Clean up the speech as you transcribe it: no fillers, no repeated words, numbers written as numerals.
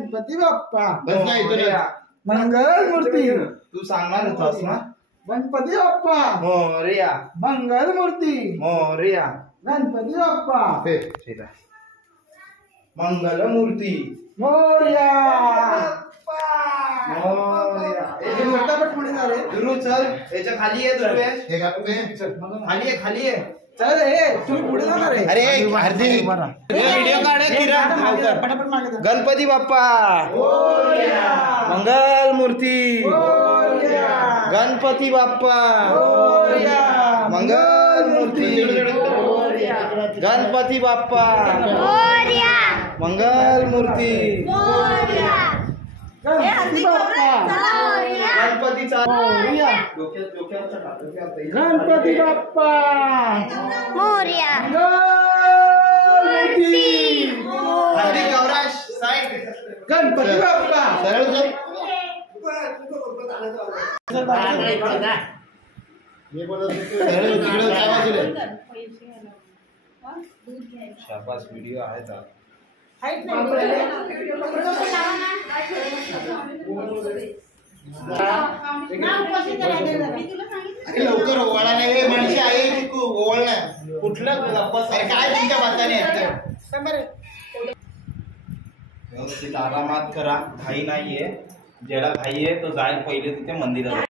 गणपती बाप्पा बस नाही तुला मंगल मूर्ती तू सांगणार होतास ना. गणपती बाप्पा मोरया मंगल मूर्ती मोरया. गणपती बाप्पा ठीक आहे. मंगल मूर्ती मोरया मोरया. हे मोठापट पुढे जा रे. दुरू चल याच्या खाली ये दुर्वेश. हे का तुम्ही खाली ये खाली ये. चल रे तुम्ही पुढे जा ना रे. अरे हार्दिक व्हिडिओ काढ किरण लवकर. पटापट मागे जा. गणपती बाप्पा मोरया मंगल मूर्ती मोरया गणपती बाप्पा मोरया मंगल मूर्ती मोरया गणपती बाप्पा मोरया मंगल मूर्ती गणपती बाप्पा मोरया गणपतीचा मोरया गणपती बाप्पा मोरया मूर्ती हार्दिक गौराश साईड. गणपती बाप्पा सरळ चल. शाबास व्हिडिओ आहे का. अरे लवकर ओवाळा नाही माणशी आहे ओवळणं कुठलं काय तुमच्या बाताने व्यवस्थित आरामात करा. घाई नाहीये. ज्याला घाई आहे तो जाईल पहिले तिथे मंदिरात.